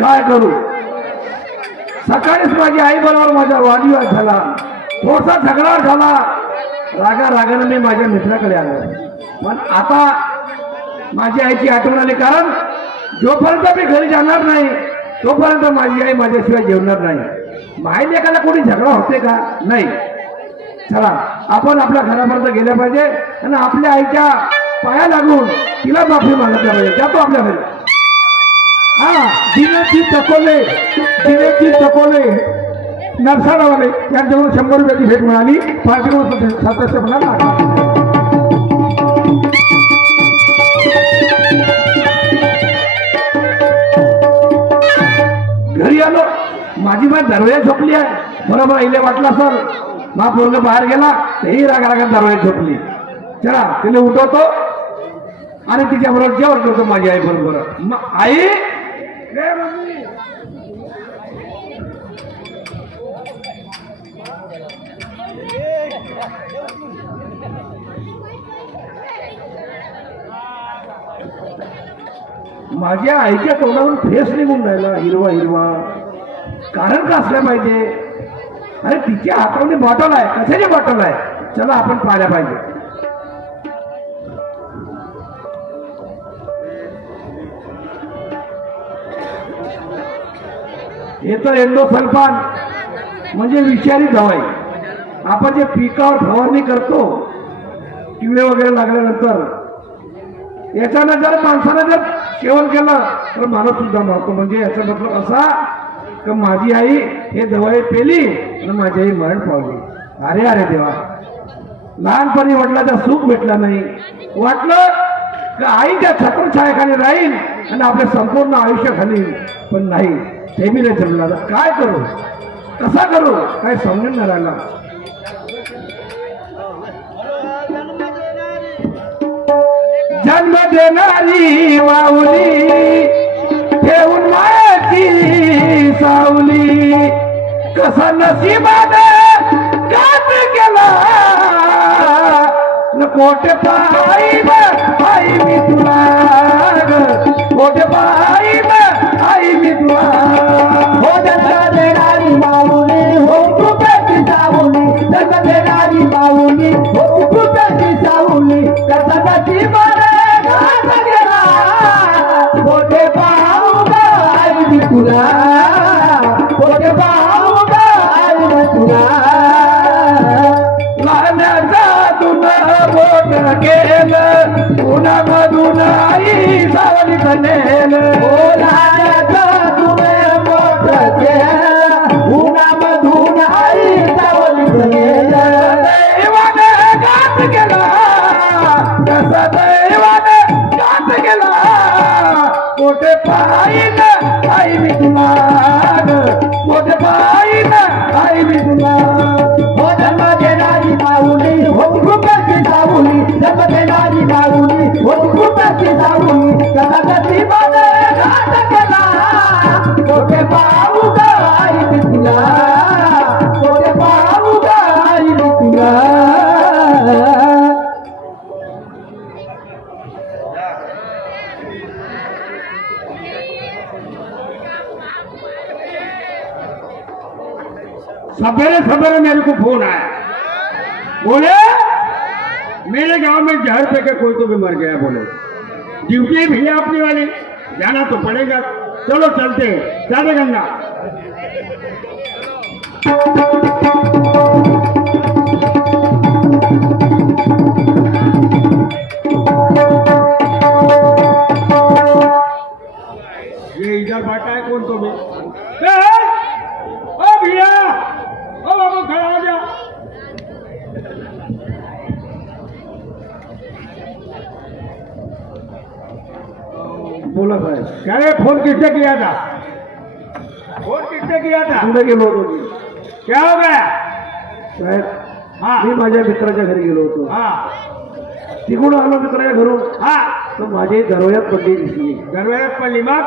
काय करू? सकाळीच माझी आई बरोबर माझा वादविवाद झाला, थोडासा झगडा झाला. रागानं मी माझ्या मित्राकडे आलो. पण आता माझी आईची आठवण आली, कारण जोपर्यंत मी घरी जाणार नाही तोपर्यंत माझी आई माझ्याशिवाय जेवणार नाही. माई लेकाला कोणी झगडा होते का? नाही. चला आपण आपल्या घरापर्यंत गेल्या पाहिजे आणि आपल्या आईच्या पाया लागून तिला माफी मागितल्या पाहिजे. जातो आपल्या घरी. दिनेशजी चकोले नरसाळावाले यांच्याकडून 100 रुपयाची भेट मिळाली. पार्टीवर सदस्य घरी आलो, माझी बाई दरवाजा झोपली आहे. बरोबर आईले वाटला सर मा पोरग बाहेर गेला, ही रागात दरवाजा झोपली. चला तिला उठवतो आणि तिच्याबरोबर जेवण करतो माझी आई बरोबर. आई माझ्या आईच्या तोंडावरून फेस निघून राहिला हिरवा हिरवा. कारण का असलं पाहिजे? अरे तिच्या हातामध्ये बॉटल आहे. कशाची बॉटल आहे? चला आपण पाहिल्या पाहिजे. हे तर एंडोसल्फान म्हणजे विषारी दवाई. आपण जे पिकावर फवारणी करतो किडे वगैरे लागल्यानंतर, याच्यानं जर माणसानं जर सेवन केलं तर माणूस सुद्धा मरतो. म्हणजे याचा मतलब असा की माझी आई हे दवाई पेली आणि माझी आई मरण पावली. अरे अरे देवा, लहानपणी वडिलाचा सुख भेटला नाही. वाटलं की आईच्या छत्रछायाखाली राहील आणि आपल्या संपूर्ण आयुष्य घालील, पण नाही, ते मी नाही जमला. काय करू, कसा करू, काय समजून नाही राहिला. जन्म देणारी माऊली ठेवून मायाची सावली, कसा नशिबाने घात केला न कोटे पायीन आई मी तुला, कोटे पायीन आई मी तुला. हो जन्म देणारी माऊली हो कृपेची सावली, जन्म देणारी माऊली हो कृपेची सावली, कसा नशिबाने घात केला कोटे पाऊगा आई मी तुला, कोटे पाऊगा आई मी तुला. लाण्याचा तुला बोट केलं उन्हामधून आई सावली नेलं. हो लाण्याचा तुला बोट केलं उन्हामधून आई सावली नेलं. दैवाने घात केला, कसा दैवाने घात केला कोटे पायीन आई मी तुला, कोटे पायीन आई मी तुला. हो जन्म देणारी माऊली हो कृपेची सावली, जन्म देणारी माऊली हो कृपेची सावली, कसा नशिबाने घात केला कोटे पाऊगा आई मी तुला, कोटे पाऊगा आई मी तुला. सवेरे सवेरे मेरे को फोन आया, बोले मेरे गांव में जहर पे के कोई तो भी मर गया. बोले ड्यूटी भी है अपनी वाली, जाना तो पड़ेगा. चलो चलते हैं, चले गंगा. ये इधर बैठा है कौन तो भी? ओ भैया, ओ बाबू खड़ा हो जा. बोला साहेब. क्या रे, फोन किसने किया था? फोन किसने किया था? पुढे गेलो होतो. क्या हो गया? साहेब हाँ मी माझ्या मित्राच्या घरी गेलो होतो. हाँ तिकडून आलो मित्राच्या घरून, हाँ तर माझी दरवाजात पडली दिसली. दरवाजात पडली. मग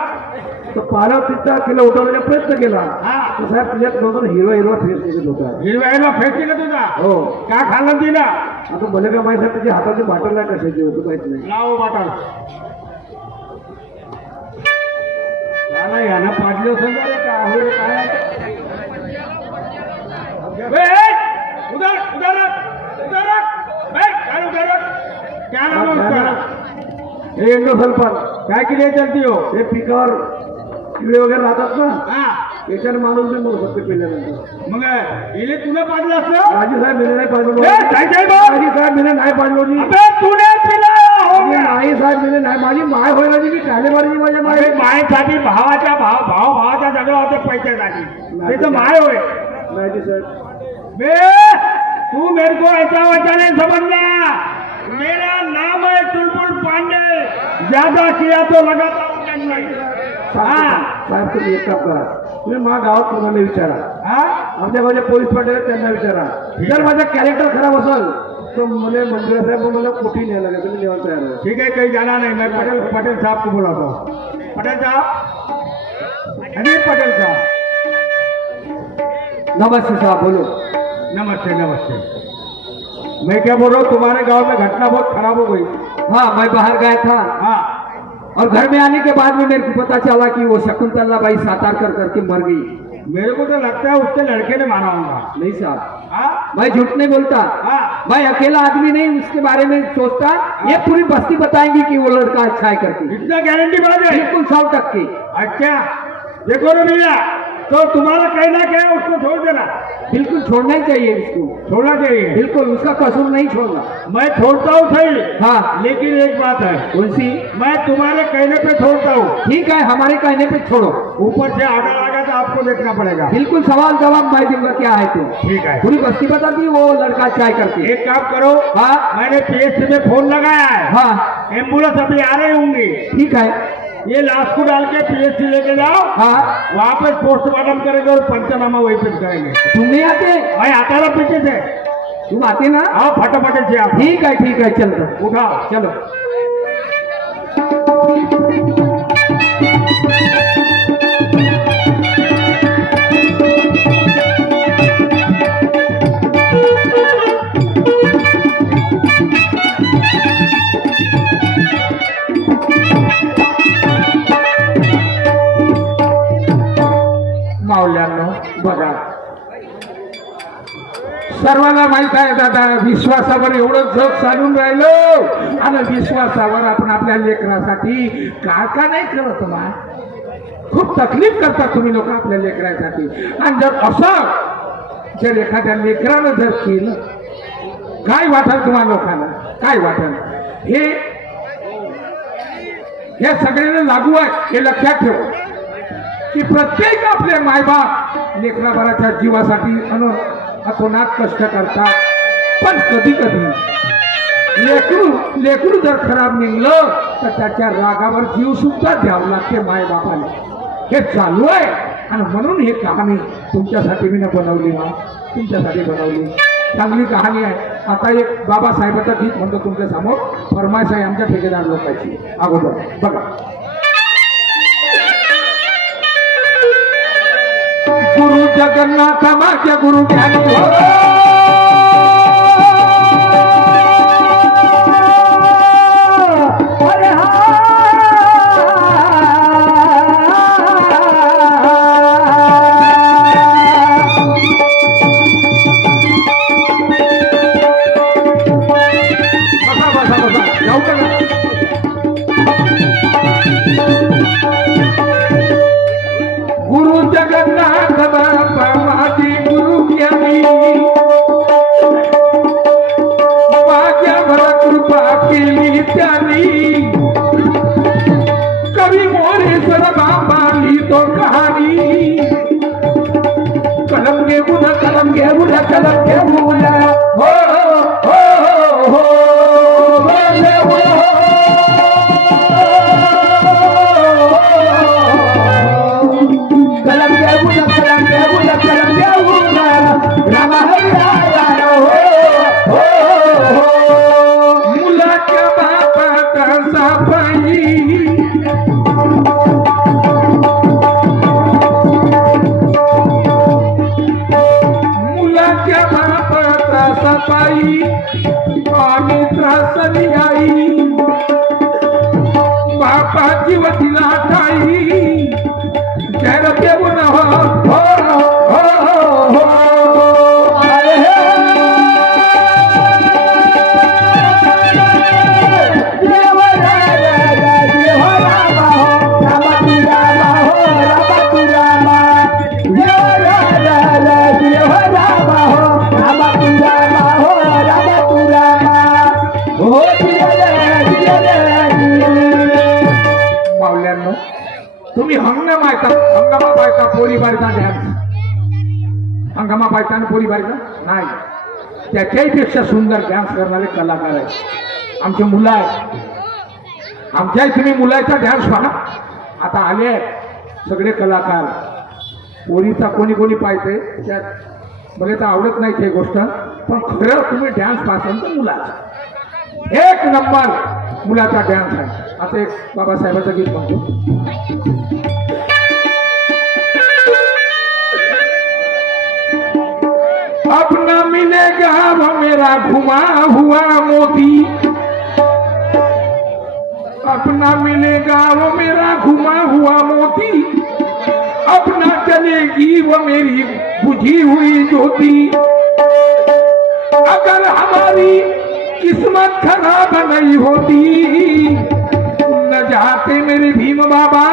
तर पारा तिला उठवण्याचा प्रयत्न केला. हा. तर साहेब तुझ्यात नव्हतं, हिरवा हिरवा फेस निघत होता. हिरवायला फेस केला तुझा? हो. का खाल्लं तिला? आता मला काय माहिती, त्याच्या हाताची बाटल आहे कशाची होतं माहित नाही. लाव बाटल. त्याला यानं पाडलं असेल का रे, काय हो रे, काय उधर उधर रख, उधर रख, काय उधर रख, क्या नाम है उसका? हे एंडोसल्फान काय के लिए चलती हो? हे पिकावर किडे वगैरे राहतात ना, हा याच्याने माणूस बी मरू शकते पिल्यानंतर. मग इले तुला पाडलं असं? राजू साहेब मी नाही पाडलो. काय बोल? राजू साहेब मी नाही पाडलो जी. अबे तूने पिला हो गया. नाही साहेब मी नाही, माझी माय होईल जी, मी काले मारली माझ्या माय. अरे मायेसाठी भावाचा झगडा होते पैशासाठी, ते तर माय होय. नाही जी साहेब. बे तू मेरे को ऐसा वैसा नहीं समझना, मेरा नाम है चुलबुल पांडे, ज्यादा किया तो लगातार साहेब तुम्ही एक काम करा, तुम्ही माझ्या गावात कोणाला विचारा, आमच्या गावचे पोलीस पाटील आहेत त्यांना विचारा. जर माझा कॅरेक्टर खराब असेल तो मुझे मंदिर साहेब मला कोठी न्यायला लागेल, तुम्ही निवांत तयार आहे. ठीक है, कहीं जाना नहीं, मैं पटेल साहब को बुलाता हूँ. पटेल साहब, अनिल पटेल साहब. नमस्ते साहब, बोलो. नमस्ते नमस्ते. मैं क्या बोल रहा हूँ, तुम्हारे गांव में घटना बहुत खराब हो गई. हाँ, मैं बाहर गया था हाँ, और घर में आने के बाद में मेरे को पता चला कि वो शकुंतला बाई सातार करके मर गई. मेरे को तो लगता है उसके लड़के ने मारा होगा. नहीं साहब, हाँ मैं झूठ नहीं बोलता. हाँ, मैं अकेला आदमी नहीं उसके बारे में सोचता, ये पूरी बस्ती बताएंगी कि वो लड़का अच्छा है करके. इतना गारंटी बात है? बिल्कुल 100% की. अच्छा देखो रे भैया, तो तुम्हारा कहना क्या है, उसको छोड़ देना. बिल्कुल छोड़ना ही चाहिए इसको, छोड़ना चाहिए. बिल्कुल उसका कसूर नहीं छोड़ना. मैं छोड़ता हूँ सही, हाँ, लेकिन एक बात है, कौन सी? मैं तुम्हारे कहने पे छोड़ता हूँ. ठीक है, हमारे कहने पे छोड़ो. ऊपर से आगा आगा तो आपको देखना पड़ेगा. बिल्कुल सवाल जवाब मैं दूंगा, क्या है तो. ठीक है, पूरी बस्ती बताती वो लड़का चाय करके. एक काम करो, हाँ मैंने पीएससी में फोन लगाया है. हाँ, एम्बुलेंस अभी आ रही होंगी. ठीक है. ये लाश को डाल के पीएससी लेके जाओ, हाँ, वहाँ पे पोस्टमार्टम करेंगे और पंचनामा वहीं पे करेंगे. तुम नहीं आते? मैं आता ना पीछे से. तुम आते ना? आओ फटाफट से आप. ठीक है चलो. उठाओ. चलो. माऊल्यांनो बघा, सर्वांना माहित आहे दादा, विश्वासावर एवढं जग चालून राहिलो आणि विश्वासावर आपण आपल्या लेकरासाठी काय नाही करत मा. खूप तकलीफ करतात तुम्ही लोक आपल्या लेकरासाठी. आणि जर असं जर एखाद्या लेकरानं जर केलं, काय वाटेल तुम्हाला लोकांना, काय वाटेल? हे सगळ्यांना लागू आहे, हे लक्षात ठेव की प्रत्येक आपले मायबाप लेकराबाळाच्या जीवासाठी अतोनात कष्ट करतात. पण कधी कधी लेकरू जर खराब निघलं तर त्याच्या रागावर जीव सुद्धा द्यावं लागते मायबापाला. हे चालू आहे आणि म्हणून हे कहाणी तुमच्यासाठी मी बनवली, तुमच्यासाठी बनवली. चांगली कहाणी आहे. आता एक बाबासाहेबाचं गीत म्हणतो तुमच्या समोर, फरमाईश आहे आमच्या ठेकेदार लोकांची. अगोदर बघा. गुरु जगन्नाथ माझ्या गुरु ज्ञानी हो, अरे हा बसा जाऊ का ना. गुरु जगन्नाथ बापा माझी गुरु ज्ञानी, माझ्यावर कृपा केली त्यांनी. कवी मोरेश्वर बाबा लिहितो कहाणी, कलम घेऊन हो हो हो मुलाच्या बापाचा सापाई, मुलाच्या बापाचा सफाई आणि त्रासली आई, बापाची वतीला ठाई. गते गुण हो हो हो अरे देव देव रामा हो रामा तू रामा हो रामा तू रामा देव देव रामा हो रामा तू रामा हो रामा तू रामा हो पावल्यांनो तुम्ही हंगामा पायता पोरी बारीचा ध्यान हंगामा पायता आणि पोरी बारीचा नाही त्याच्याही पेक्षा सुंदर डान्स करणारे कलाकार आहेत आमचे मुलं आहेत आमच्याही तुम्ही मुलाचा डान्स पहा आता आले सगळे कलाकार पोरीचा कोणी कोणी पाहिजे त्यात मला तर आवडत नाही ते गोष्ट पण खरं तुम्ही डान्स पाहताल तर मुलाचा एक नंबर मुलाचा डान्स आहे आता एक बाबासाहेबाचं गीत म्हणतो अपना मिलेगा वो मेरा घुमा हुआ मोती अपना मिलेगा वो मेरा घुमा हुआ मोती अपना चलेगी वो मेरी बुझी हुई ज्योति अगर हमारी किस्मत खराब नहीं होती न जाते मेरे भीम बाबा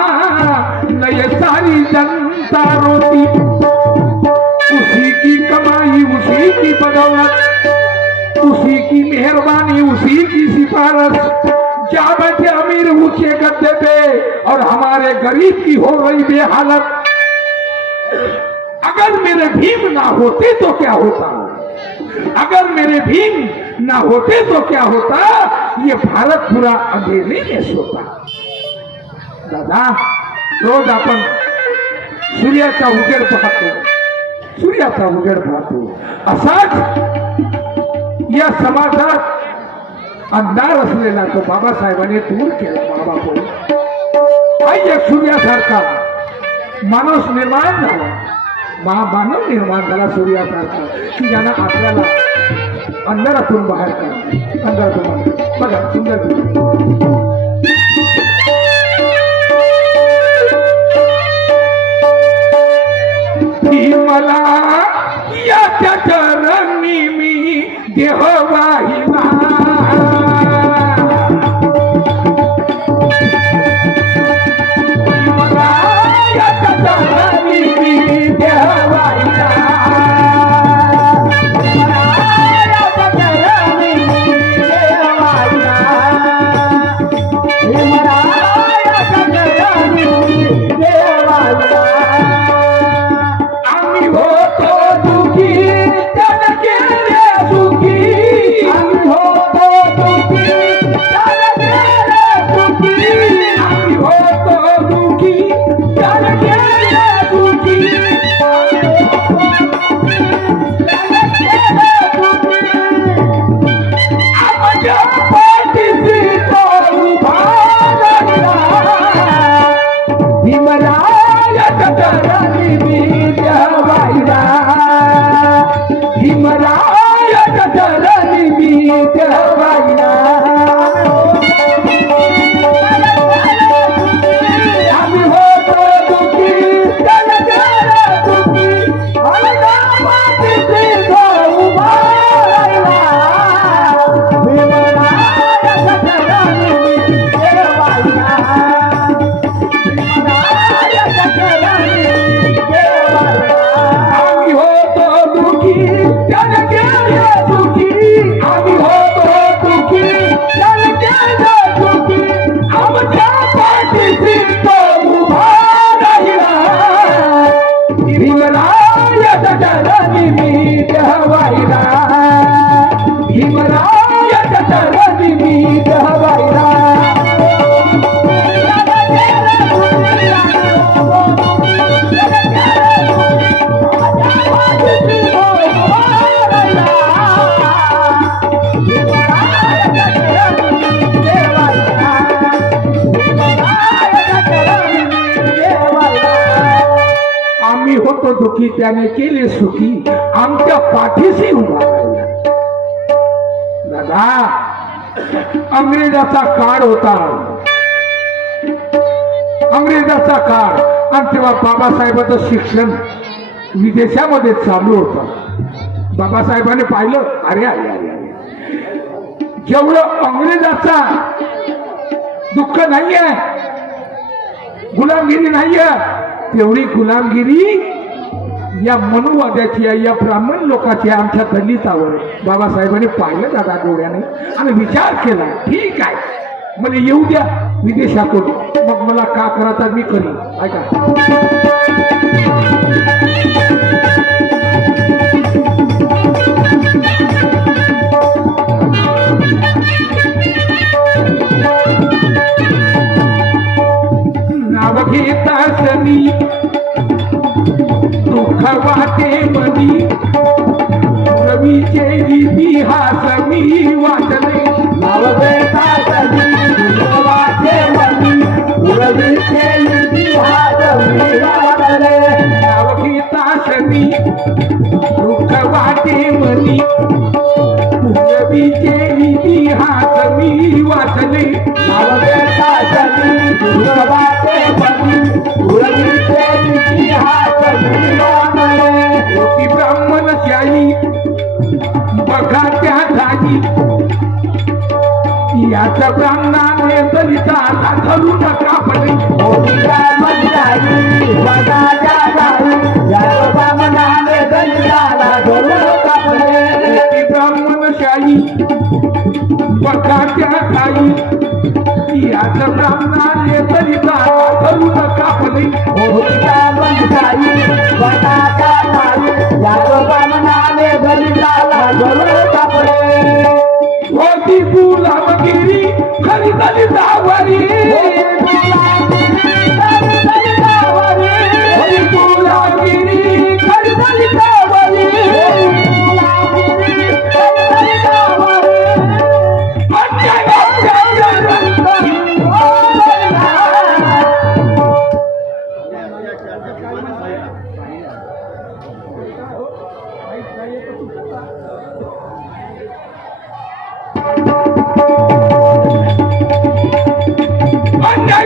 न ये सारी जनता रोती उसी की कमाई उसी की बदौलत उसी की मेहरबानी उसी की सिफारिश जा बैठे अमीर ऊंचे गद्दे पे और हमारे गरीब की हो रही बेहालत अगर मेरे भीम ना होते तो क्या होता अगर मेरे भीम ना होते तो क्या होता ये भारत पूरा अंधेरे में सोता दादा रोज आपण सूर्याचा उजेड पाहतो असाच या समाजात अंधार असलेला तो बाबासाहेबांनी दूर केला बाबा आई सूर्यासारखा माणूस निर्माण झाला मानव निर्माण झाला सूर्यासारखा की ज्याला आपल्याला अंधारातून बाहेर काढ अंधारातून बघा सुंदर मला याच्या चरणी मी देह वाहिला मला याच्या चरणी मी देह वाहिला याच्या चरणी मी देह वाहिला मला याच्या चरणी मी देह वाहिला होतो दुखी त्याने केले सुखी आमच्या पाठीशी उभा राहिला दादा अंग्रेजाचा काळ होता अंग्रेजाचा काळ आणि तेव्हा बाबासाहेबांचं शिक्षण विदेशामध्ये चालू होतं. बाबासाहेबांनी पाहिलं, अरे अरे अरे अरे, जेवढं अंग्रेजाचा दुःख नाहीये, गुलामगिरी नाहीये, तेवढी गुलामगिरी या मनुवाद्याची आहे, या ब्राह्मण लोकांची आहे, आमच्या दलितावर. बाबासाहेबांनी पाहिलं दादा डोळ्याने आणि विचार केला, ठीक आहे मला येऊ द्या विदेशातून, मग मला का करायचा मी करीन. ऐका, नाव घेतासनी दुःख वाटे मनी, रवीचे इतिहास मी वाचले. नाव घेतासनी दुःख वाटे मनी, रवीचे इतिहास मी वाचले. नाव घेतासनी दुःख वाटे मनी, रवीचे इतिहास मी वाचले. नाव घेतासनी दुःख वाटे मनी, रवीचे इतिहास मी वाचले. होती ब्राह्मणशाही बघा त्या जागी, याच्या ब्राह्मणाने दलिताला धरू नका पडे. होती ब्राह्मणशाही बघा त्या जागी, याच्या ब्राह्मणाने दलिताला धरू नका पडे. होती गुलामगिरी खरी दलितावरी, होती गुलामगिरी खरी दलितावरी.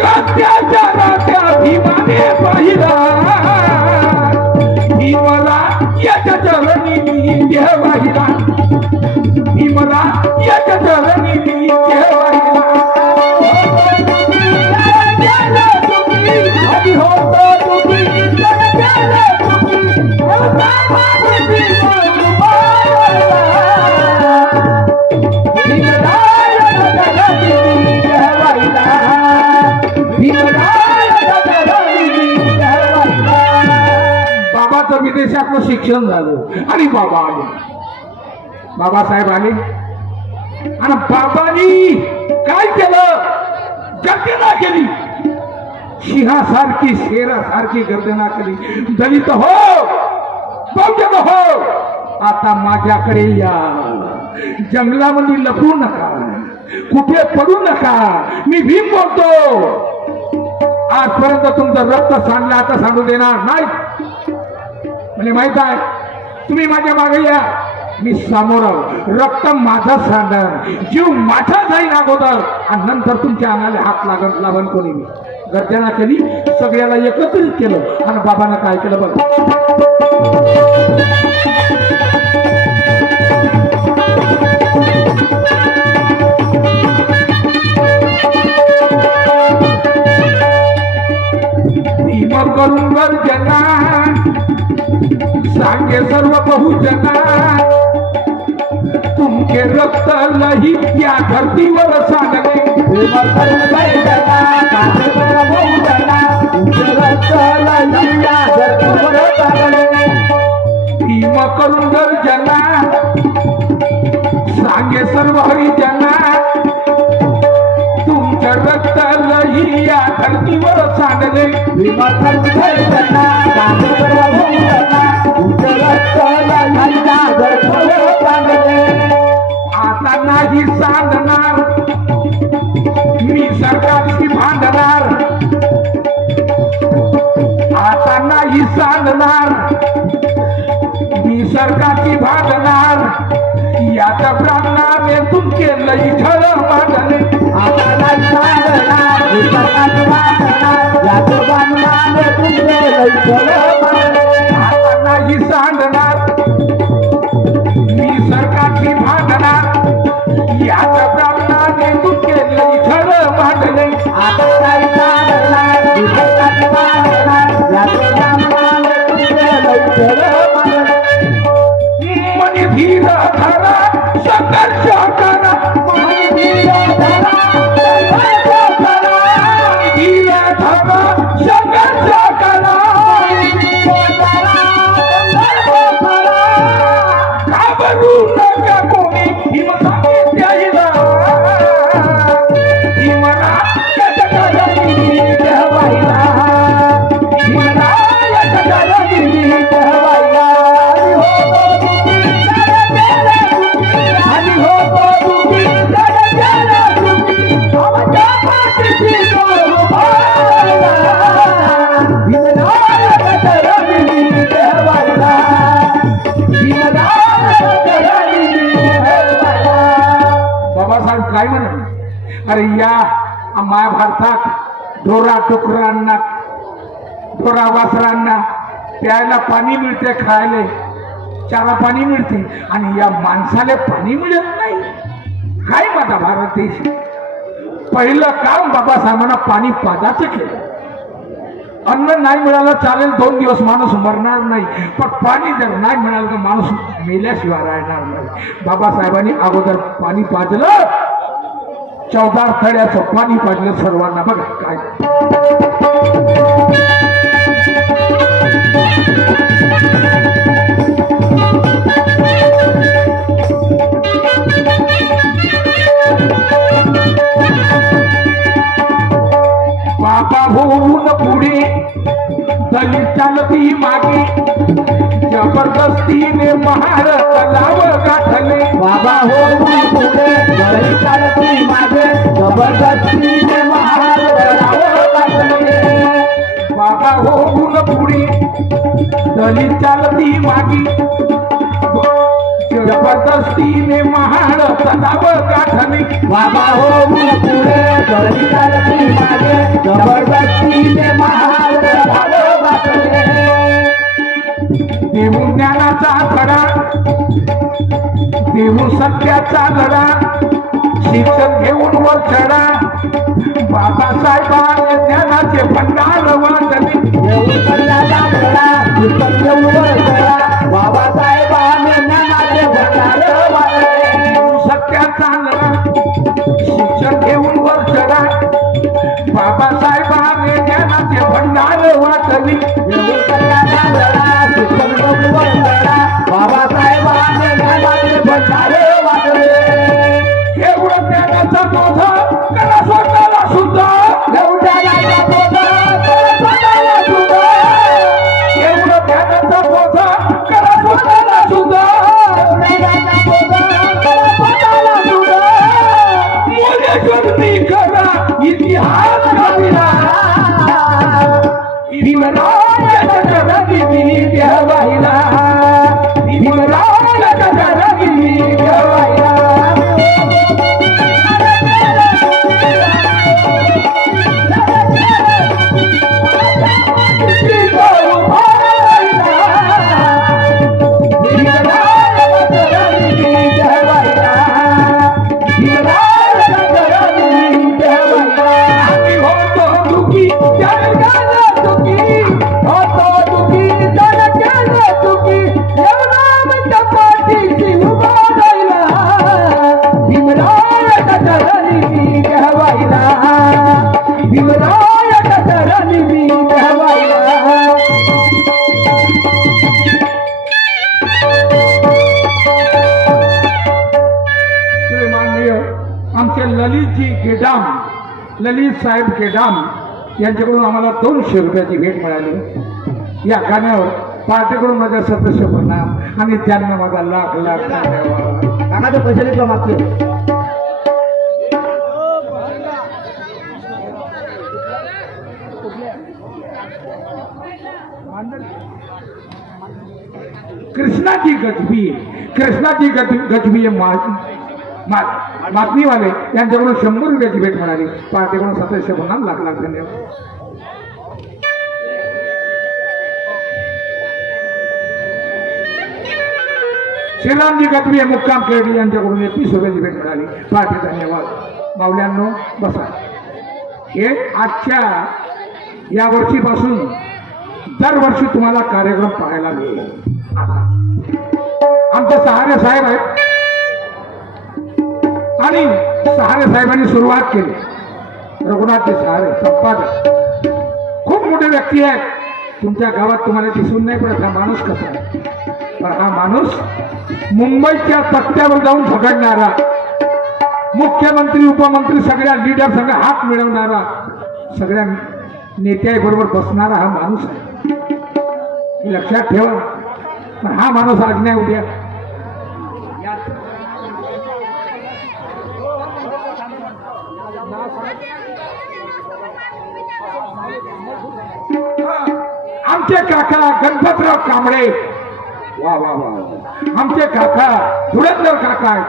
अत्याचाराच्या भीमाने पाहिला, भीमला याच्या चरणी मी घेवाहिला, भीमला याच्या चरणी मी घेवाहिला. बाबाचं विदेशातलं शिक्षण झालं आणि बाबा आले, बाबासाहेब आले आणि बाबांनी काय केलं, गर्जना केली, सिंहासारखी शेरासारखी गर्जना केली. दलित हो, बहुजन हो, आता माझ्याकडे या, जंगलामध्ये लपू नका, कुठे पडू नका, मी भीम बोलतो. आजपर्यंत तुमचं रक्त सांडलं, आता सांडू देणार नाही. म्हणजे माहित आहे, तुम्ही माझ्या मागे या, मी समोर रक्त माझं सांडण, जीव माझा जाईन अगोदर आणि नंतर तुमच्या अंगाला हात लावण कोणी. मी गर्जना केली, सगळ्याला एकत्रित केलं आणि बाबांना काय केलं बघ. भीम करून गर्जना सांगे सर्व बहुजना, तुमचे रक्त लही या धरतीवर सांडले. भीम करून गर्जना सांगे सर्व हरिजना, तुमचे रक्त लही या धरतीवर सांडले. आता नाही सांडणार मी सरकारची भांडणार, आता नाही सांडणार मी सरकारची भांडणार. याच्या ब्राह्मणाने तुमचे लई ठळ मांडले. आता नाही सांडणार मी सरकारची भांडणार, याच्या ब्राह्मणाने तुमचे जल मारण मनी धीर धरा संघर्ष करा मनी धीर धरा संघर्ष करा मनी धीर धरा संघर्ष करा मनी धीर धरा संघर्ष करा घाबरू नका कोणी हिम सांगितलेला हिमरा जगदली कहवायला हिमरा जगदली कहवायला आणि हो तो दुखी जगदला दुखी आमच्या पाठीशी गोरवायला हिमरा जगदली कहवायला हिमरा जगदली कहवायला. बाबासाहेब काय म्हणे अरे या महाभारतात ढोरा डुकरांना ढोरा वासरांना प्यायला पाणी मिळते खायला चारा पाणी मिळते आणि या माणसाला पाणी मिळत नाही काय माझा भारत देश पहिलं काम बाबासाहेबांना पाणी पाजाचं केलं अन्न नाही मिळालं चालेल 2 दिवस माणूस मरणार नाही पण पाणी जर नाही मिळालं तर माणूस मेल्याशिवाय राहणार नाही बाबासाहेबांनी अगोदर पाणी पाजलं 14 थड्याचं पाणी पाजलं सर्वांना बघा काय बाबा होऊन पुढे दलित चालती मागे जबरदस्तीने महार तलाव गाठले बाबा हो पुढे गळी चालती माझे जबरदस्तीने महाराज बाबा होऊन पुढे दलित चालती मागे जबरदस्तीने महार तलाव गाठले बाबा हो पुढे गळी चालती माझे जबरदस्तीने महाराज देऊ ज्ञानाचा धडा देऊ सत्याचा लढा शिक्षण घेऊन वर चढा बाबासाहेबांनी ज्ञानाचे भंडार वाटले बाबासाहेबांनी ज्ञानाचे भंडार वाटले सत्याचा लढा शिक्षण घेऊन वर चढा बाबासाहेबांनी ज्ञानाचे भंडार वाटले बाबासाहेबांनी ज्ञानाचे भंडार वाटले एवढं ज्ञानाचा बोधा करा स्वतःला सुद्धा एवढं ज्ञानाचा बोधा करा स्वतःला सुद्धा मोरेश्वरनी करा इतिहास कविरा भीमराव जगदली देवाईला भीमराव जगदली देवाईला आमचे ललितजी गेडाम ललित साहेब गेडाम यांच्याकडून आम्हाला 200 रुपयाची भेट मिळाली या गाण्यावर पार्टीकडून माझ्या सदस्य प्रणाम आणि त्यांना माझा लाख लाख धन्यवाद. कानाचे पैसे देतो मागते कृष्णाची गजबी बातमीवाले यांच्याकडून 100 रुपयाची भेट मिळाली पार्टीकडून सदस्य प्रणाम लाख लाख धन्यवाद. श्रीरामजी गजबी मुक्काम खेळडी यांच्याकडून 31 रुपयाची भेट मिळाली पार्टी धन्यवाद. माऊल्यांनो बसा. हे आजच्या या वर्षीपासून दरवर्षी तुम्हाला कार्यक्रम पाहायला मिळेल. आमचे सहारे साहेब आहेत आणि सहारे साहेबांनी सुरुवात केली. रघुनाथजी सहारे संपादक खूप मोठे व्यक्ती आहेत. तुमच्या गावात तुम्हाला दिसून नाही पडत हा माणूस कसा आहे. पण हा माणूस मुंबईच्या तक्त्यावर जाऊन झगडणारा, मुख्यमंत्री उपमंत्री सगळ्या लीडर संघ हात मिळवणारा, सगळ्या नेत्याबरोबर बसणारा हा माणूस आहे. हे लक्षात ठेवा. पण हा माणूस आज नाही उद्या. आमचे काका गणपतराव कांबळे, वा वा वा, आमचे काका धुरंधर काका आहेत.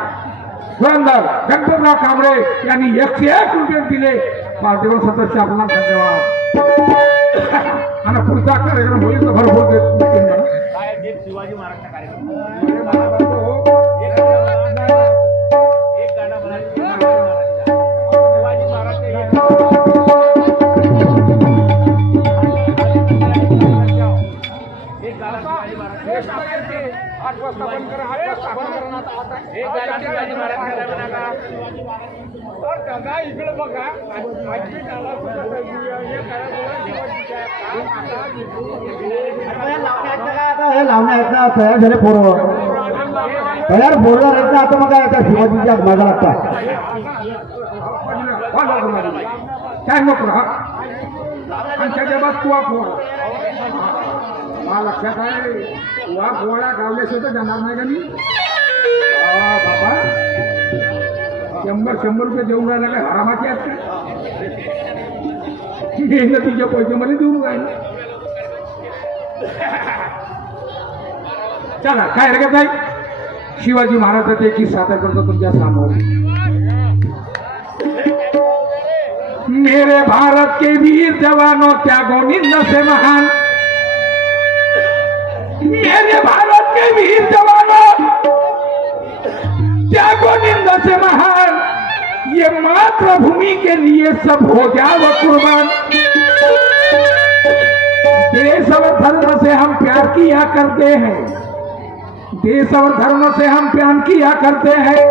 धुरंधर गणपतराव कांबळे यांनी 101 रुपये दिले. पार्टीवर सदस्य आपला धन्यवाद. आणि पुढचा कार्यक्रम होईल तर भरपूर शिवाजी महाराजचा कार्यक्रम इकडे बघा. हे लावण्याचा तयार झाले पोरं. तयार पोरला राहायचं आता मग काय आता शिवाजीच्या मजा लागतात. काय नको आमच्या जगात तुवा पोळा मला लक्षात आहे. तुवा पोळा गावल्याशिवाय तर जाणार नाही का मी. बाबा 100 रुपये देऊन राहिला काय हरामाची आहेत का. मेहनतीचे पैसे मला देऊन राहिले. चला काय रे काय शिवाजी महाराजाचा एक किस्सा सादर करतो तुमच्या समोर. मेरे भारत के वीर जवानों त्यागो निंदा से महान. मेरे भारत के वीर जवानों त्यागो निंदा से महान. ये मातृभूमि के लिए सब हो जाओ कुर्बान. देश और धर्म से हम प्यार किया करते हैं. देश और धर्म से हम प्यार किया करते हैं.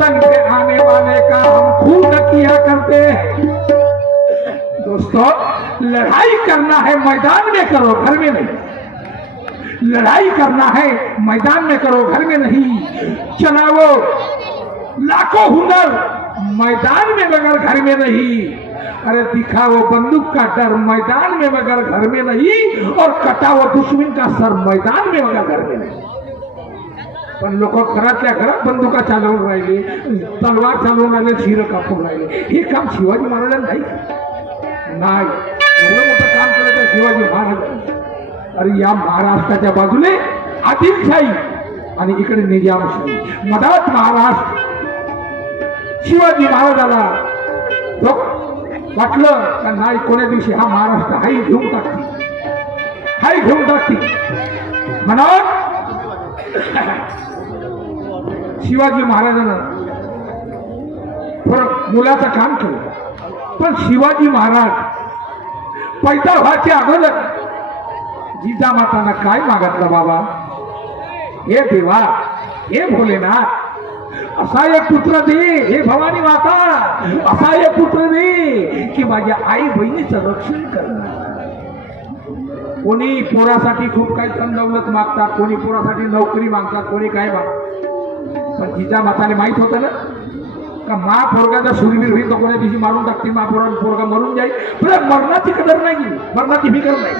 तन पे आने वाले का हम खून किया करते हैं. दोस्तों लड़ाई करना है मैदान में करो, घर में नहीं. लड़ाई करना है मैदान में करो, घर में नहीं. चलाओ लाखों हुनर मैदान में मगर घर में नहीं. अरे दिखाओ बंदूक का डर मैदान में मगर घर में नहीं. और कटाओ दुश्मन का सर मैदान में मगर घर में नहीं. पण लोक घरातल्या घरात बंदुका चालवून राहिले, तलवार चालवून राहिले, शिर कापून राहिले. हे काम शिवाजी महाराजांना नाही. एवढं मोठं काम करायचं शिवाजी महाराज. अरे या महाराष्ट्राच्या बाजूने आदिलशाही आणि इकडे निजामशाही, मधात महाराष्ट्र. शिवाजी महाराजाला वाटलं का नाही कोण्या दिवशी हा महाराष्ट्र हाही घेऊन टाकते, हाही घेऊन टाकते म्हणून शिवाजी महाराजांना थोडं मुलाचं काम केलं. पण शिवाजी महाराज पैदा व्हायच्या अगोदर जिजामातांना काय मागितलं बाबा. हे देवा, हे भोलेनाथ, असा एक पुत्र दे. हे भवानी माता, असा एक पुत्र दे की माझ्या आई बहिणीचं रक्षण करणार. कोणी पोरासाठी खूप काही दौलत मागतात, कोणी पोरासाठी नोकरी मागतात, कोणी काय मागतात. पण जिजामाताने माहित होतं ना का मा पोरगा जर सुरवीर होईल तर कोण्या दिवशी मारून टाकते. मा पोरगा मरून जाईल. पण मरणाची कदर नाही, मरणाची फिकर नाही.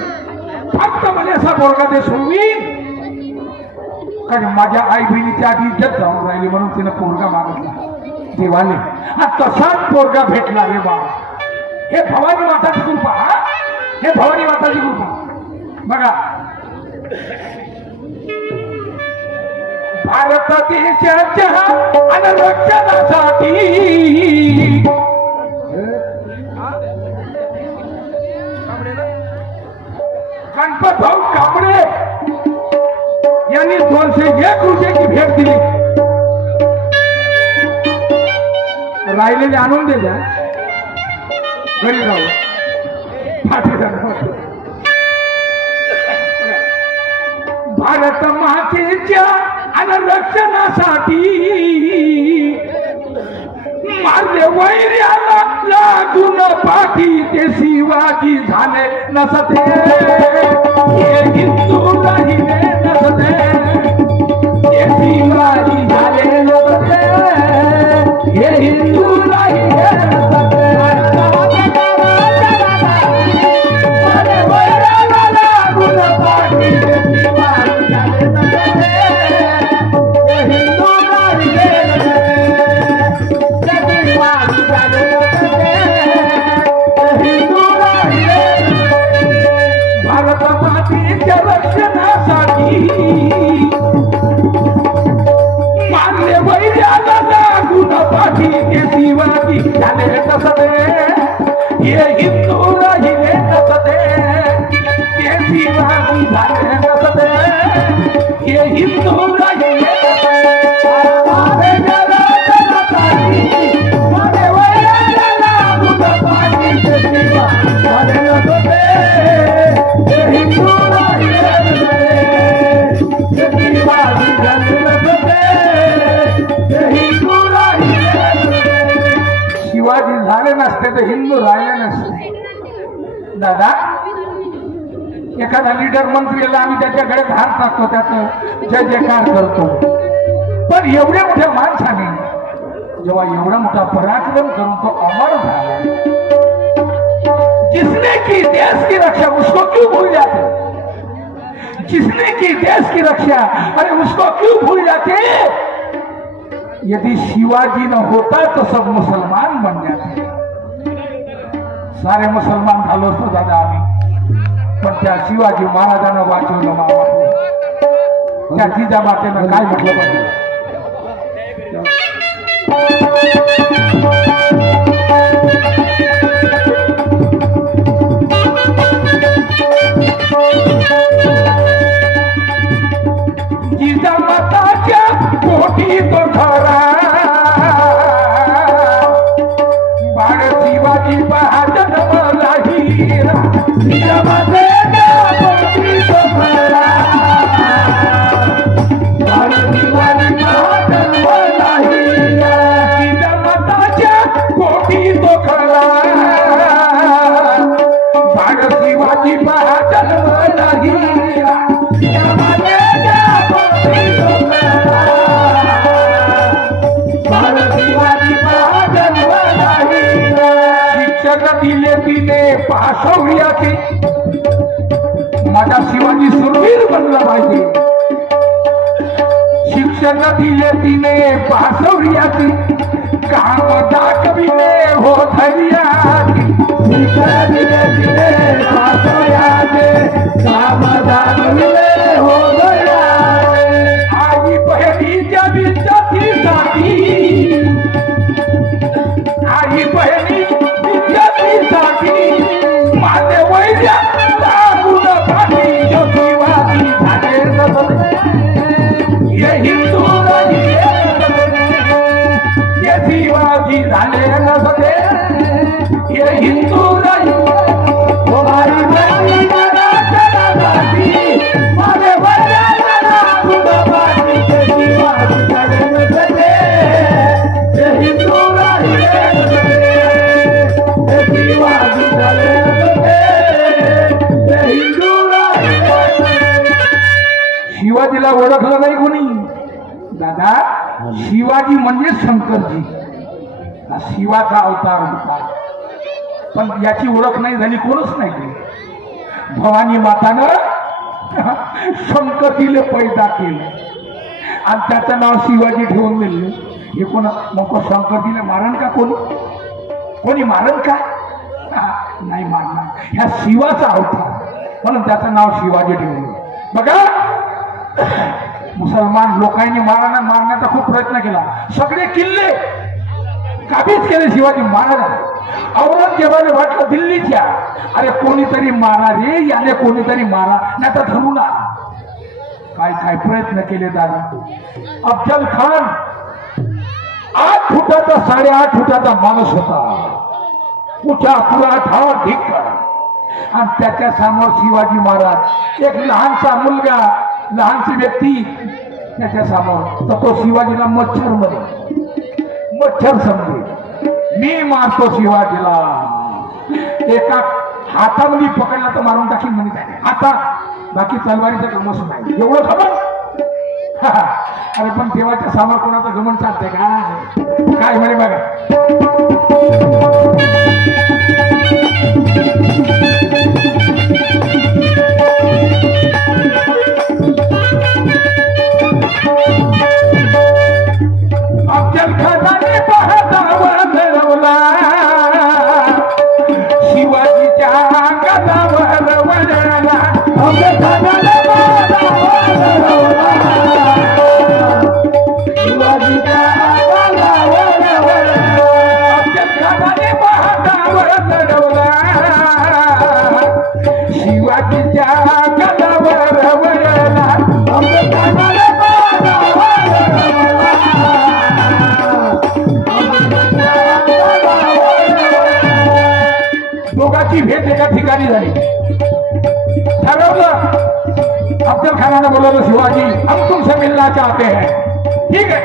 फक्त मला असा पोरगा दे सोडवीन कारण माझ्या आई बहिणीची आधी इज्जत जाऊन राहिली म्हणून तिनं पोरगा मागितला देवाने. हा तसाच पोरगा भेटला रे बा. हे भवानी माताची कृपा. हे भवानी माताची कृपा. बघा भारत देशाच्या रक्षणासाठी गणपतभाऊ कांबळे यांनी 201 रुपयाची भेट दिली. राहिलेले आणून दे द्या घरी राहू. भारत मातेच्या आणि रक्षणासाठी मारले वैर्याला लागून पाठी ते शिवाजी झाले नसते हे हिंदू राहिले नसते हे शिवाजी झाले नसते हे हिंदू राहिले नसते मारले वैर्याला लागून पाठी ते शिवाजी झाले नसते हे हिंदू राहिले भारत मातेच्या रक्षणासाठी मानले वैर्याला लागून पाठी ते शिवाजी झाले नसते हे हिंदू राहिले नसते ते शिवाजी झाले नसते हे हिंदू राहिले शिवाजी झाले नसते तर हिंदू राहिले नसते दादा एखादा लीडर मंत्रीला आम्ही त्याच्याकडे हात टाकतो त्याचं जय जयकार करतो पण एवढ्या मोठ्या माणसाने जेव्हा एवढा मोठा पराक्रम करून तो अमर झाला जिसने की देश की रक्षा उसको क्यों भूल जाते जिसने की देश की रक्षा अरे उसको क्यों भूल जाते यदि शिवाजी न होता तो सब मुसलमान बन जाते सारे मुसलमान झालो असतो दादा आम्ही पण त्या शिवाजी महाराजांना वाचवलं मामा त्या जिजामातेनं काय म्हटलं पाहिजे जिजामाताच्या पोटी तो खरा बाळ शिवाजी पहा जन्मला हिरा जिजामातेच्या पोटी तो खरा बाळ शिवाजी पहा जन्मला हिरा जिजामाताच्या पोटी तो खरा बाळ शिवाजी पहा जन्मला हिरा शिक्षक दिले तिने पासवल्याचे माझा शिवाजी सुरवीर बनला पाहिजे शिक्षक दिले तिने पासवल्याचे काम दाखविले हो धैर्याचे शिक्षक दिले तिने पासवल्याचे काम दाखविले हो धैर्याचे आई बहिणीच्या विद्यार्थीसाठी आई बहिणी विद्यार्थीसाठी माझे वैर्या लागून पाठी जो शिवाजी झाले नसते हे हिंदू राहिले हे शिवाजी झाले नसते हे हिंदू राहिले आई बहिणीच्या रक्षणासाठी माझे वैर्या लागून पाठी जे शिवाजी झाले नसते हे हिंदू शिवाजीला ओळखलं नाही कोणी दादा शिवाजी म्हणजे शंकरजी हा शिवाचा अवतार होता पण याची ओळख नाही झाली कोणच नाही केली भवानी मातानं शंकरजीले पैदा केलं आणि त्याचं नाव शिवाजी ठेवून दिलं हे कोण मग शंकरजीने मारण का कोणी मारण का नाही मारणार ह्या शिवाचा अवतार म्हणून त्याचं नाव शिवाजी ठेवलं बघा मुसलमान लोकांनी मारण्याचा खूप प्रयत्न केला सगळे किल्ले काबीज केले शिवाजी महाराज औरंगजेबाने वाटलं दिल्लीच्या अरे कोणीतरी मारा रे याने कोणीतरी मारा नाही तर ठरवला काय काय प्रयत्न केले दादा अफजल खान 8 फुटाचा 8.5 फुटाचा माणूस होता उठा पुरा ठाव ढिक्कर आणि त्याच्या समोर शिवाजी महाराज एक लहानसा मुलगा लहानशी व्यक्ती त्याच्या समोर तर तो शिवाजीला मच्छर समजे. मी मारतो शिवाजीला, एका हातामध्ये पकडला तर मारून टाकीन म्हणे त्याने. आता बाकी तलवारीचं कामच नाही, एवढं खबर. अरे पण देवाच्या समोर कोणाचं गमन चालतंय का? काय म्हणे बघा. अफजल खानाने पाहता धरवला, शिवाजीच्या गदावर वळला. अफजल खानाने पाहता धरवला, शिवाजीच्या गदावर वळला. अफजल खानाने पाहता धरवला, शिवाजीच्या गदावर वळला. अफजल खानाने दोघांची भेट एका ठिकाणी झाली. ठरवलं, अफजल खानाने बोलवलं, शिवाजी हम तुमसे मिलना चाहते हैं. ठीक है,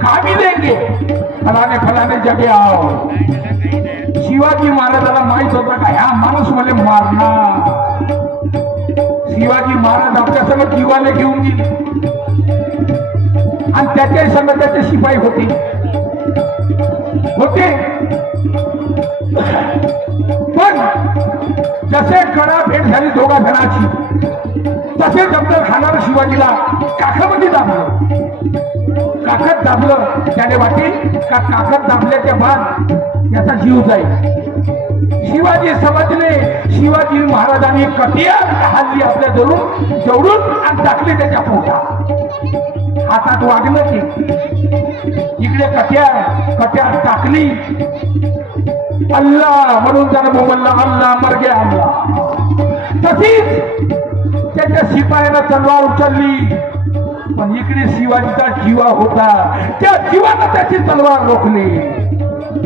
खामी देंगे, फलाने जगह आओ. शिवाजी महाराजाला माहित होता का ह्या माणूस मला मारणार. शिवाजी महाराज आपल्या संग जीवाने घेऊन गेले आणि त्याच्याही संग त्याचे शिपाई होते. पण जसे कडा भेट झाली दोघा जणांची, तसे अफजल खानानं शिवाजीला काखामध्ये काखत दाबलं. त्याने वाटे का काखत दाबल्याच्या बाद याचा जीव जाईल. शिवाजी समजले, शिवाजी महाराजांनी कटियार हल्ली आपल्या जवळून आणि टाकली त्याच्या पोटात. हातात वागलं की इकडे कट्यार टाकली. अल्लाह म्हणून त्यानं बोलला, अल्लाह मर गया अल्लाह. तशीच त्याच्या शिपायानं तलवार उचलली, पण इकडे शिवाजीचा जीवा होता, त्या जीवानं त्याची तलवार रोखली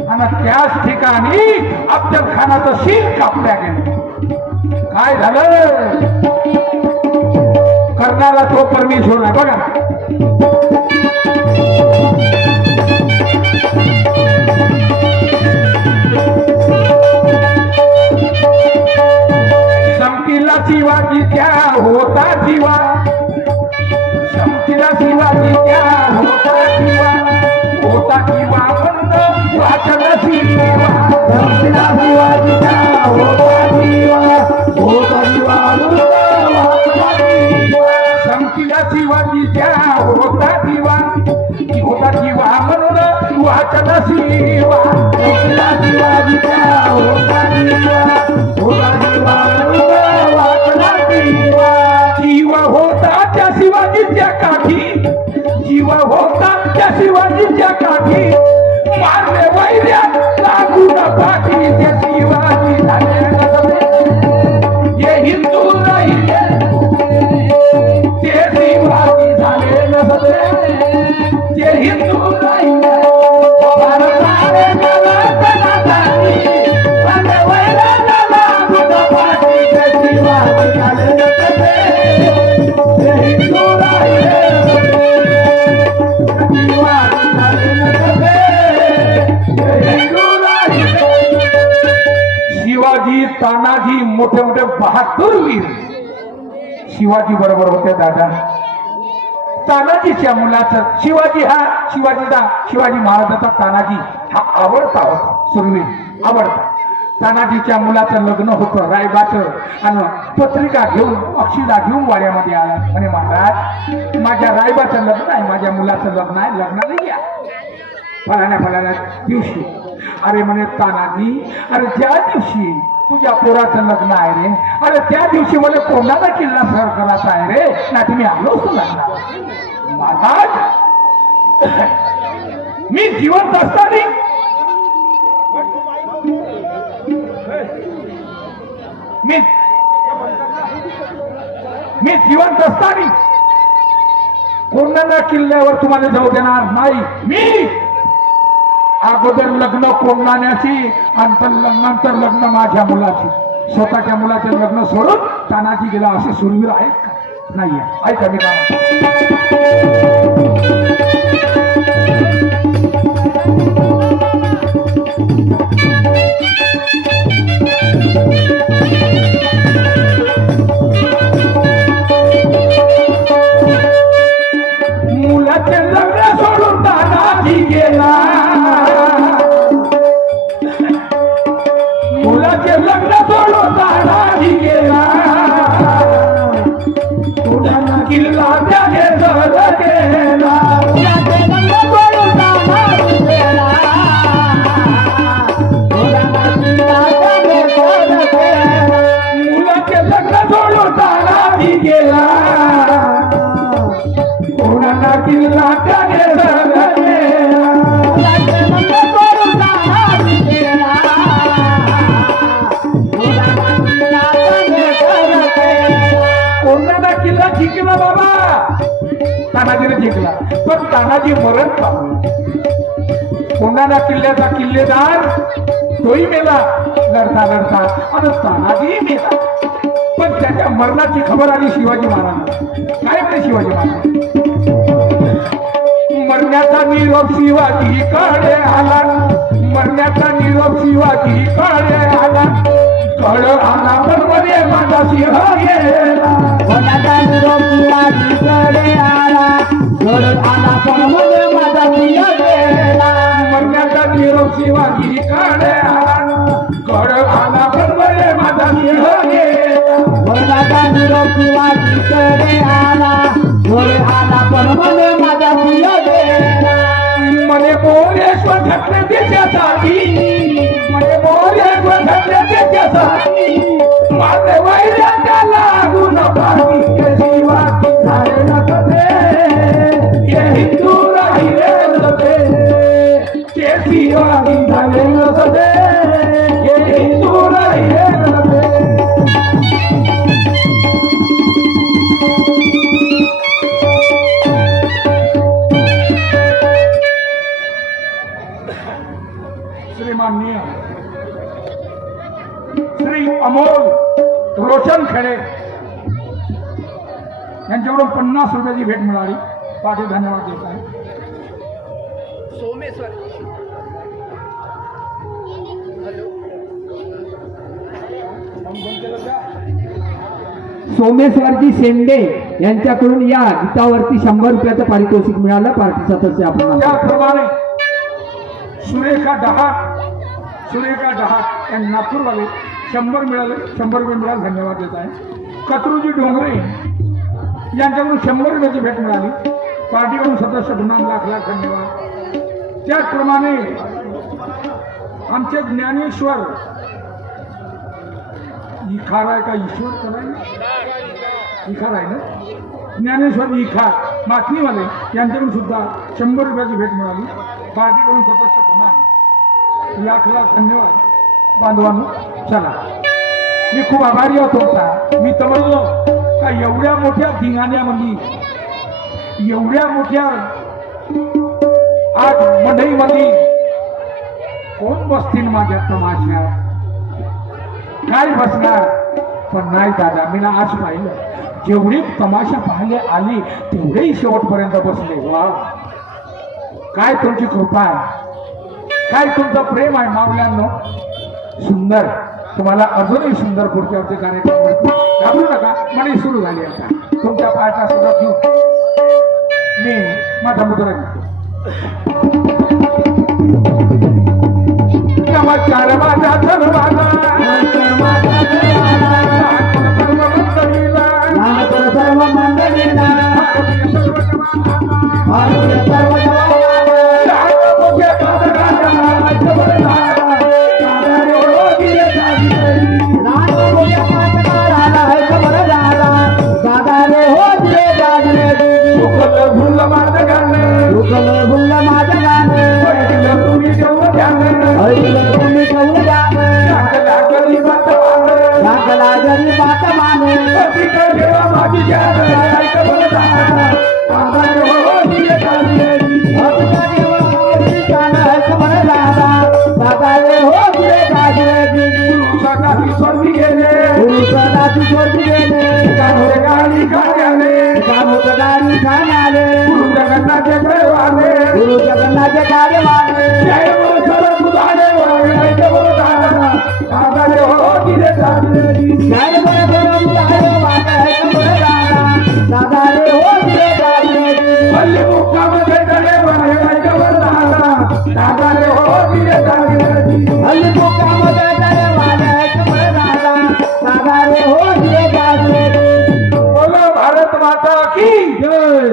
आणि त्याच ठिकाणी अफजल खानाचं शीर कापल्या गेलं. काय झालं? करणारा तो परमेश्वर आहे बघा. संपीला शिवाजी क्या होता जीवा, संपीला शिवाजी क्या होता जीवा, होता जीवा बंद वाचन शिवा. संपीला शिवाजी क्या होता जीवा, होता जीवा बंद वाचन शिवा. संपीला शिवाजी क्या होता जीवा, होता जीवा म्हणून वाचन शिवा. संपीला शिवाजी क्या होता जीवा, होता जीवा म्हणून वाचन शिवा. जीवा होता त्या शिवाजीच्या काठी, जीवा होता त्या शिवाजीच्या काठी, मारले वैर्या लागून पाठी. त्या शिवाजी झाले हे हिंदू राहिले, ते शिवाजी झाले नसले, ते हिंदू राहिले. भारताने गलत झाली, मारले वैर्या लागून पाठी. ते शिवाजी झाले नसले, ते हिंदू राहिले, शिवाजी झाले नसले, ते हिंदू राहिले. शिवाजी, तानाजी मोठे मोठे बहादूर वीर शिवाजी बरोबर होते दादा. तानाजीच्या मुलाचं शिवाजी शिवाजी महाराजाचा तानाजी हा आवडता होता, सुरवीर आवडता. तानाजीच्या मुलाचं लग्न होतं रायबाचं, आणि पत्रिका घेऊन अक्षिला घेऊन वाड्यामध्ये आला. म्हणे महाराज माझ्या रायबाचं लग्न आहे, माझ्या मुलाचं लग्न आहे, लग्नाला या फलाण्या दिवशी. अरे म्हणे तानाजी, अरे ज्या दिवशी तुझ्या पोराचं लग्न आहे रे, अरे त्या दिवशी मला कोणाला किल्ला सर करायचा आहे रे, ना तुम्ही आलो असतो लग्नाला. महाराज मी जिवंत असताना, मी जिवंत असताना कोणाला किल्ल्यावर तुम्हाला जाऊ देणार नाही. मी अगोदर लग्न कोंडाण्याची आणि नंतर लग्न माझ्या मुलाची. स्वतःच्या मुलाचे लग्न सोडून तानाजी गेला असे सुरवीर आहेत का? नाहीये. ऐका मी काय मुलाचे लग्न सोडून दादाजी गेला, मुलाचे लग्न सोडून दादाजी गेला, तुझ्या किल्ला त्याने सहज केला. मुलाचे लग्न सोडून दादाजी गेला, मुलाला किल्ला त्याने सहज केला. मुलाचे लग्न सोडून दादाजी गेला, कोणाला किल्ला त्याने सहज केला. मुलाचे लग्न सोडून दादाजी गेला, मुलाला किल्ला त्याने सहज केला. कोणाला किल्ला जिंकला बाबा, तानाजीने जिंकला, पण तानाजी मरण पावला. कोणाला किल्ल्याचा किल्लेदार तोही मेला लढता लढता, आणि तानाजी मेला. पण त्याच्या मरणाची खबर आली शिवाजी महाराज. काय म्हणते शिवाजी महाराज? मरण्याचा निरोप शिवाजीकडे आला, मरण्याचा निरोप शिवाजीकडे आला, कळ आला बरोबर माझा सिंह गेला. कोणाचा निरोप शिवाजीकडे आला, घोडं आला पण मग माझा सिंह गेला. मरण्याचा निरोप शिवाजीकडे आला, कळ आला बरोबर माझा सिंह गेला. कोणाचा निरोप शिवाजीकडे आला, घोडं आला पण मग माझा सिंह गेला. मने मोरेश्वर घटने त्याच्यासाठी, मने मोरेश्वर घटने त्याच्यासाठी, माझे वैर्याच्या लागून पाणी शिवाजी झाले नसते, हे हिंदू राहिले नसते, ते शिवाजी झाले नसते, हे हिंदू राहिले नसते. श्रीमाननीय श्री अमोल रोशन खेडे यांच्याकडून 50 रुपयाची भेट मिळाली. पाठी धन्यवाद देत आहे. सोमेश्वरजी शेंडे यांच्याकडून या गीतावरती 100 रुपयाचं पारितोषिक मिळालं. पार्टी सदस्य आपण त्याप्रमाणे सुरेखा डहाट या नागपूरवाले 100 मिळाले, 100 रुपये मिळाले. धन्यवाद देत आहे. कतरूजी डोंगरे यांच्याकडून 100 रुपयाची भेट मिळाली. पार्टीकडून सदस्य पुन्हा लाख धन्यवाद. त्याचप्रमाणे आमचे ज्ञानेश्वर इखार आहे का, ईश्वर कराय इखार आहे ना, ज्ञानेश्वर इखार मातनीवाले यांच्याकडून सुद्धा 100 रुपयाची भेट मिळाली. पार्टीकडून सदस्य पुन्हा लाख धन्यवाद. बांधवांनो, चला, मी खूप आभारी आहे तुमचा. मी समजलो का एवढ्या मोठ्या धिंगाण्यामध्ये, एवढ्या मोठ्या आज मंडईमध्ये कोण बसतील माझ्या तमाशा, काय बसणार. पण नाही दादा, मी ना आज पाहिलं, जेवढे तमाशा पाहिले आले तेवढेही शेवटपर्यंत बसले. वा, काय तुमची कृपा आहे, काय तुमचं प्रेम आहे मावल्यांनो. सुंदर, तुम्हाला अजूनही सुंदर पुढच्या वरचे कार्यक्रम मिळतील. घाबरू नका, म्हणे सुरू झाली. आता तुमच्या पायाचा सुद्धा घेऊन मी माझा मुद्रा घेतो. नमस्कार माझ्या सर्वांना, सर्व मंडळींना, स्वर्गी गेले, गाडी गाड्या गाडी ठाण्याले गुरु जगन्नाथचे प्रेमाने गुरु जगन्नाथचे गाडी माने जय बोल सर बुधाने वागण्याचे बोलताना दादा रे हो तिथे चालली जय बोल गरम जाय वाटे कमळाला दादा रे हो रे गाडी हल्ली मुक्कामध्ये तळे वागण्याचे बोलताना दादा रे हो तिथे चालली हल्ली मुक्कामध्ये तळे वाटे कमळाला दादा रे हो रे गाडी बोलो भारत माता की जय